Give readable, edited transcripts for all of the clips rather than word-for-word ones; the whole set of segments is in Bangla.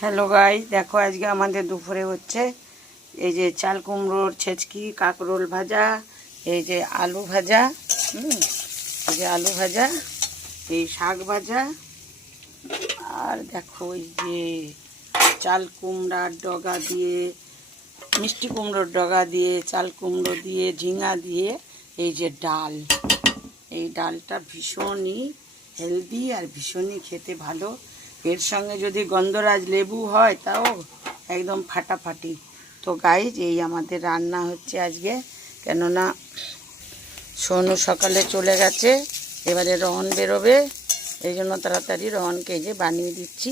হ্যালো গাইস, দেখো আজকে আমাদের দুপুরে হচ্ছে এই যে চাল কুমড়োর ছেচকি, কাঁকরোল ভাজা, এই যে আলু ভাজা, এই যে আলু ভাজা, এই শাক ভাজা, আর দেখো এই যে চাল কুমড়ার ডগা দিয়ে, মিষ্টি কুমড়োর ডগা দিয়ে, চাল কুমড়ো দিয়ে, ঝিঙা দিয়ে এই যে ডাল। এই ডালটা ভীষণই হেলদি আর ভীষণই খেতে ভালো। এর সঙ্গে যদি গন্ধরাজ লেবু হয় তাও একদম ফাটাফাটি। তো গাইজ, এই আমাদের রান্না হচ্ছে আজকে, কেননা সোনু সকালে চলে গেছে, এবারে রহন বেরোবে, এই জন্য তাড়াতাড়ি রহনকে এই যে বানিয়ে দিচ্ছি।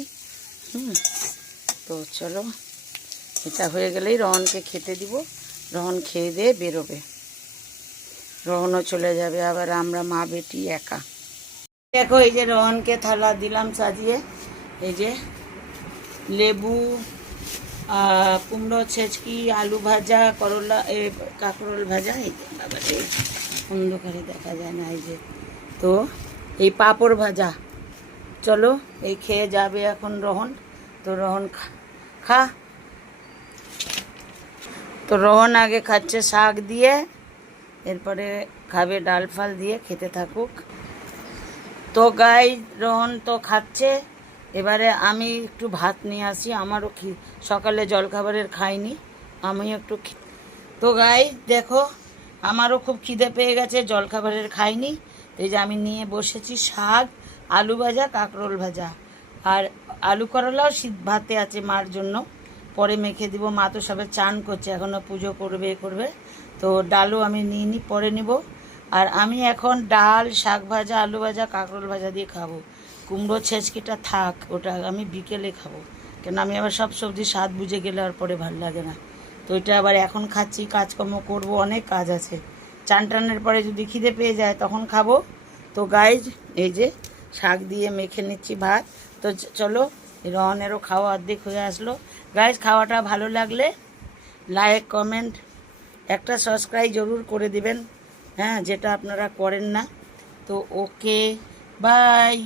তো চলো, এটা হয়ে গেলেই রহনকে খেতে দিব। রহন খেয়ে দিয়ে বেরোবে, রহনও চলে যাবে, আবার আমরা মা বেটি একা। দেখো এই যে রহনকে থালা দিলাম সাজিয়ে, এই যে লেবু, কুমড়ো ছেচকি, আলু ভাজা, করলা, কাঁকরোল ভাজা, এই যে আবার এই অন্ধকারে দেখা যায় না, এই যে তো এই পাঁপড় ভাজা। চলো, এই খেয়ে যাবে এখন রহন। তো রহন খা। তো রহন আগে খাচ্ছে শাক দিয়ে, এরপরে খাবে ডাল ফাল দিয়ে, খেতে থাকুক। তো গাই, রহন তো খাচ্ছে, এবারে আমি একটু ভাত নিয়ে আসি, আমারও সকালে জলখাবারের খাইনি, আমিও একটু। তো গাই দেখো, আমারও খুব খিদে পেয়ে গেছে, জলখাবারের খাইনি। এই যে আমি নিয়ে বসেছি শাক, আলু ভাজা, কাঁকরোল ভাজা, আর আলু করলাও ভাতে আছে মার জন্য, পরে মেখে দিব। মা তো সবে চান করছে, এখনও পুজো করবে করবে। তো ডালও আমি নিয়ে নিই, পরে নিব। আর আমি এখন ডাল, শাক ভাজা, আলু ভাজা, কাঁকরোল ভাজা দিয়ে খাবো। কুমড়ো ছেচকিটা থাক, ওটা আমি বিকেলে খাবো, কেন আমি আবার সব সবজি স্বাদ বুঝে গেলে আর পরে ভালো লাগে না। তো এটা আবার এখন খাচ্ছি, কাজকর্ম করব, অনেক কাজ আছে। চান টানের পরে যদি খিদে পেয়ে যায় তখন খাবো। তো গাইজ, এই যে শাক দিয়ে মেখে নিচ্ছি ভাত। তো চলো, রহনেরও খাওয়া অর্ধেক হয়ে আসলো। গাইজ, খাওয়াটা ভালো লাগলে লাইক, কমেন্ট, একটা সাবস্ক্রাইব জরুর করে দিবেন, হ্যাঁ, যেটা আপনারা করেন না। তো ওকে, বাই।